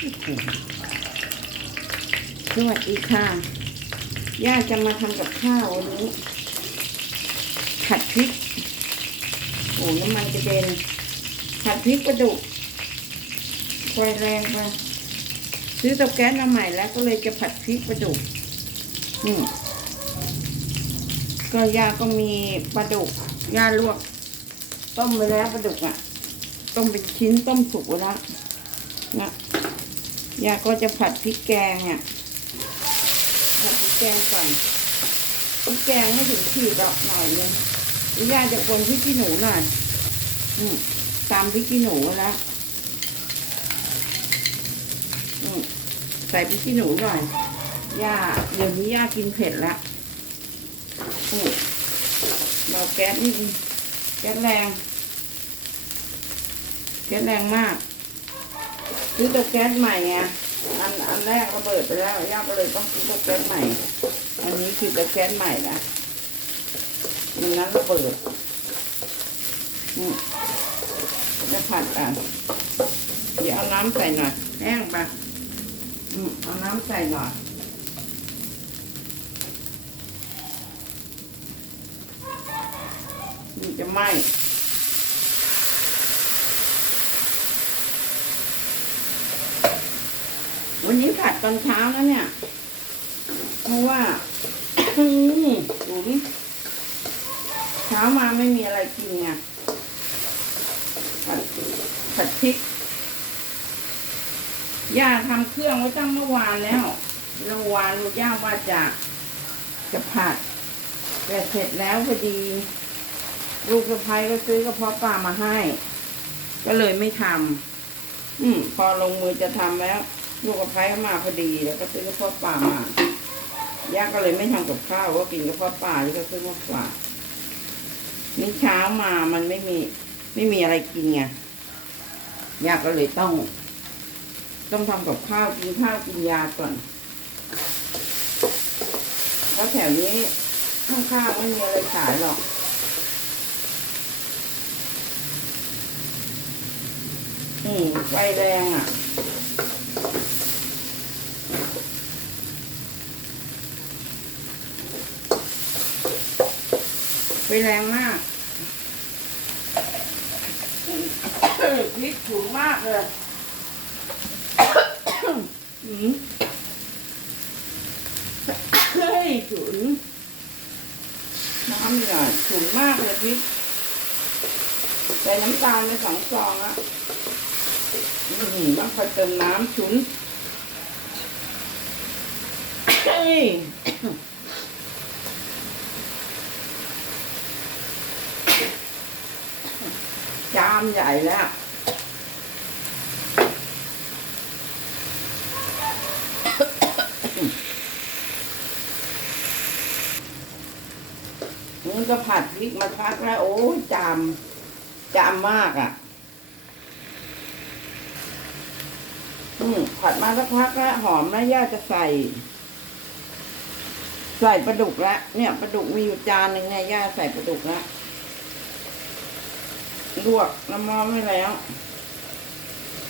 สวัสดีค่ะ ย่าจะมาทำกับข้าววันนี้ ผัดพริก โอ้น้ำมันกระเด็น ผัดพริกกระดุกไฟแรงไปซื้อเตาแก๊สมาใหม่แล้วก็เลยจะผัดพริกปลาดุกนี่ก็ย่าก็มีปลาดุกย่าลวก ต้มไปแล้วปลาดุกอะ ต้มเป็นชิ้นต้มสุกแล้วนะ ยาก็จะผัดพริกแกงเนี่ยผัดพริกแกงก่อนพริกแกงไม่ถึงขีดหรอกหน่อยนึงย่าจะปนพริกขี้หนูหน่อยอืมตามพริกขี้หนูแล้วอืมใส่พริกขี้หนูหน่อยย่าเดี๋ยวนี้ย่ากินเผ็ดละอืมเราแก๊สนี่แก๊สแรงแก๊สแรงมาก ซื้อเตัวแก๊สใหม่ไงอันอันแรกระเบิดไปแล้วย่าก็เลยต้องซื้อเตัวแก๊สใหม่ อันนี้คือเตัวแก๊สใหม่นะมันนั้นระเบิดจะผัดอะเดี๋ยวเอาน้ำใส่หน่อยแห้งปะเอาน้ำใส่หน่อยมันจะไหม้ วันนี้ผัดตอนเช้าแล้วเนี่ย เพราะว่าอืมดูดิเช้ามาไม่มีอะไรกินไงผัดผัดพริกย่าทำเครื่องไว้ตั้งเมื่อวานแล้วเมื่อวานย่าว่าจะจะผัดแต่เสร็จแล้วพอดี ลูกสะพ้ายก็ซื้อกระเพาะปลามาให้ ก็เลยไม่ทำอืม พอลงมือจะทำแล้ว ลูกกระเพาะมาพอดีแล้วก็ซื้อกระเพาะปลามาย่าก็เลยไม่ทำกับข้าวก็กินกระเพาะปลาที่เขาซื้อมาฝากนี่เช้ามามันไม่มี ไม่มีอะไรกินไงย่าก็เลยต้อง ต้องทำกับข้าวกินข้าวกินยาก่อนเพราะแถวนี้ข้างๆไม่มีอะไรขายหรอกอืมไฟแรงอะ ไฟแรงมากพริกถุงมากเลยอืมเฮ้ยฉุนน้ำใหญ่ฉุนมากเลยพริกใส่น้ำตาลไปสองซองอะอืมต้องคอยเติมน้ำฉุนเฮ้ย จามใหญ่แล้วนี่ก็ผัดพริกมาพักแล้ว โอ้จามจามมากอะ อืมผัดมาสักพักแล้ว หอมแล้วย่าจะใส่ ใส่ปลาดุกแล้วเนี่ยปลาดุกมีอยู่จานหนึ่งเนี่ยย่าใส่ปลาดุกแล้ว ลวกน้ำมันไว้แล้ว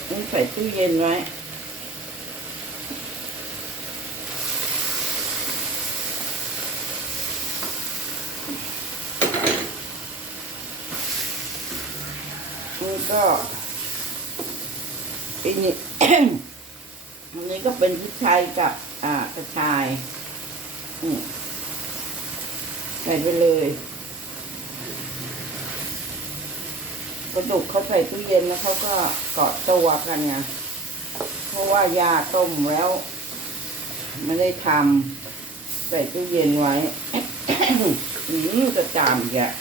นี่ใส่ตู้เย็นไว้นี่ก็อันนี้อันนี้ก็เป็นพริกไทยกับ อ่ากระชาย ใส่ไปเลย กระดูกเขาใส่ตู้เย็นแล้วเขาก็เกาะตัวกันไงเพราะว่ายาต้มแล้ว ไม่ได้ทำใส่ตู้เย็นไว้ อืมจะจามอีกอะ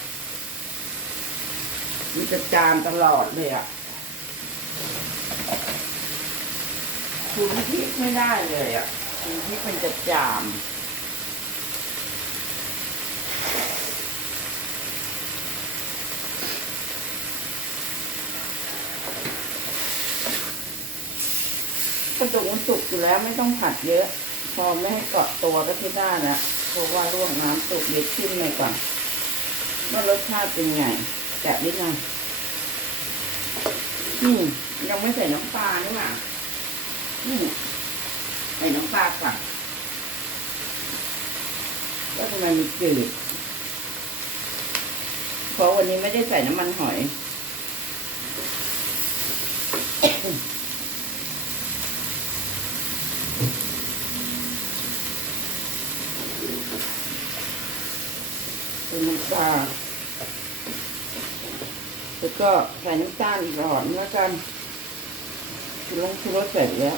มันจะจามตลอดเลยอะคุณพริกไม่ได้เลยอะคุณพริกมันจะจาม กระดูกมันสุกอยู่แล้วไม่ต้องผัดเยอะ พอไม่ให้เกาะตัวก็ที่ได้แล้วเพราะว่าลวกน้ำสุกเย็ดขึ้นไปก่อนว่ารสชาติเป็นไงแกะนิดหน่อยอืมยังไม่ใส่น้ำปลานี่หว่าอืมใส่น้ำปลาก่อนแล้วทำไมมันจืดเพราะวันนี้ไม่ได้ใส่น้ำมันหอย เป็นน้ำปลาแล้วก็ใส่น้ำตาลอีกหลอดนึงแล้วกันคือลงชูรสเสร็จแล้ว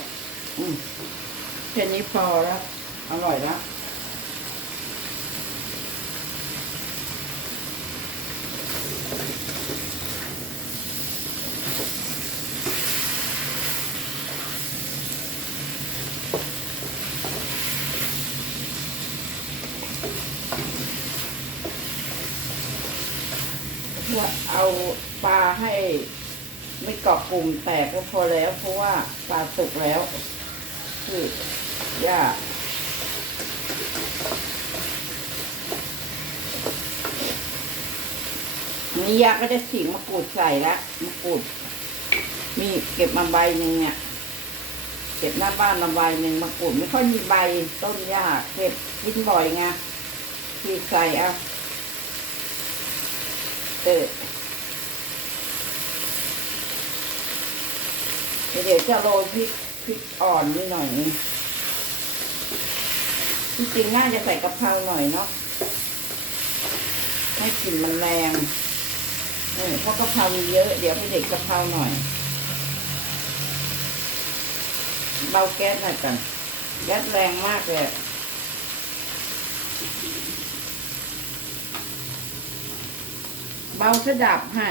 อืมแค่นี้พอแล้ว อร่อยแล้ว ว่าเอาปลาให้ไม่เกาะกลุ่มแตกก็พอแล้ว เพราะว่าปลาสุกแล้ว คือย่านี่ยาก็จะฉีกมะกรูดใส่ละมะกรูด มีเก็บมาใบหนึ่งเนี่ย เก็บหน้าบ้านมาใบหนึ่งมะกรูดไม่ค่อยมีใบต้นหญ้าเก็บกินบ่อยไงฉีกใส่เอา เออเดี๋ยวจะโรยพริกพริกอ่อนนิดหน่อยนึงจริงๆน่าจะใส่กะเพราหน่อยเนาะให้กลิ่นมันแรงเออเพราะกะเพรามีเยอะ เดี๋ยวไปเด็กกะเพราหน่อย เบาแก๊สหน่อยกันแก๊สแรงมากเลย เบาสดับให้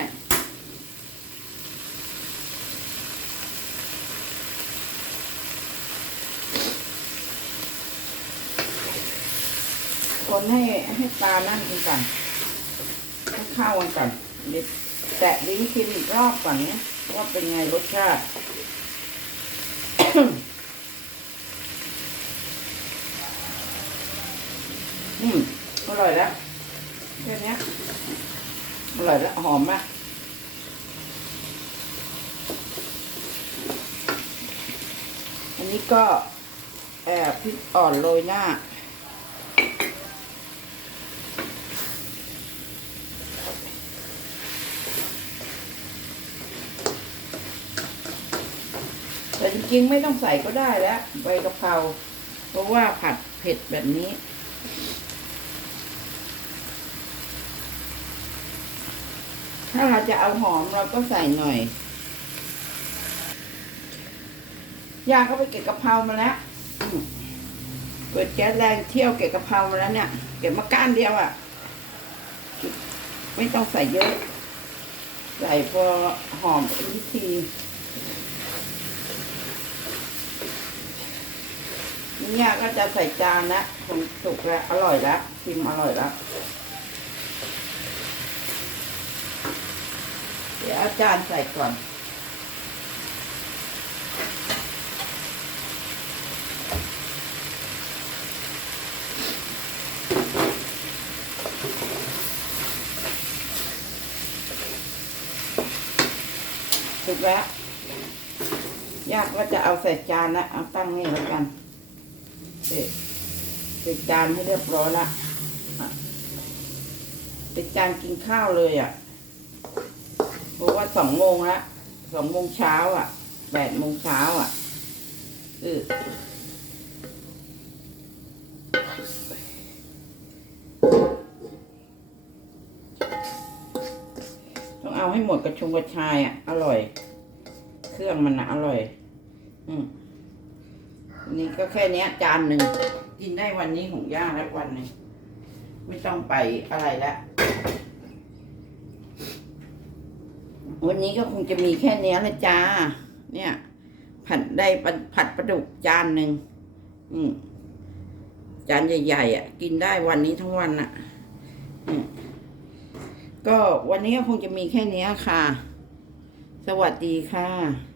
คนให้ให้ปลานั่นกันก่อนให้ข้าวกันก่อนเดี๋ยวแตะลิ้นชิมอีกรอบก่อนเนี่ยว่าเป็นไงรสชาติ อืม อร่อยแล้วแค่นี้ อร่อยและหอมมากอันนี้ก็แอบพริกอ่อนโรยหน้า แต่จริงๆไม่ต้องใส่ก็ได้แล้วใบกะเพราเพราะว่าผัดเผ็ดแบบนี้ ถ้าเราจะเอาหอมเราก็ใส่หน่อยยาก็ไปเก็บกะเพรามาแล้วเปิดแก๊สแรงเที่ยวเก็บกะเพรามาแล้วเนี่ย เก็บมาก้านเดียวอะ่ะ ไม่ต้องใส่เยอะ ใส่พอหอมเป็นวิธีนี่ยาก็จะใส่จานนะคงสุกแล้ว อร่อยแล้วชิมอร่อยแล้ว ดี๋ยวอาจารย์ใส่ก่อนถูกแล้ว ยากก็จะเอาใส่จานละเอาตั้งนี่แล้วกันเสร็จใส่จานให้เรียบร้อยละอะเป็นจานกินข้าวเลยอะ เพราะว่าสองโมงละสองโมงเช้าอะแปดโมงเช้าอะเออต้องเอาให้หมดกระชงกระชายอะ อร่อย เครื่องมันอะอร่อย อืมนี่ก็แค่นี้จานหนึ่งกินได้วันนี้ของย่าแล้ววันหนึงไม่ต้องไปอะไรแล้ว วันนี้ก็คงจะมีแค่เนี้ยละจ้า เนี่ย ผัดได้ผัดปลาดุกจานหนึ่งอืมจานใหญ่ๆอะ กินได้วันนี้ทั้งวันอะก็วันนี้ก็คงจะมีแค่เนี้ยค่ะ สวัสดีค่ะ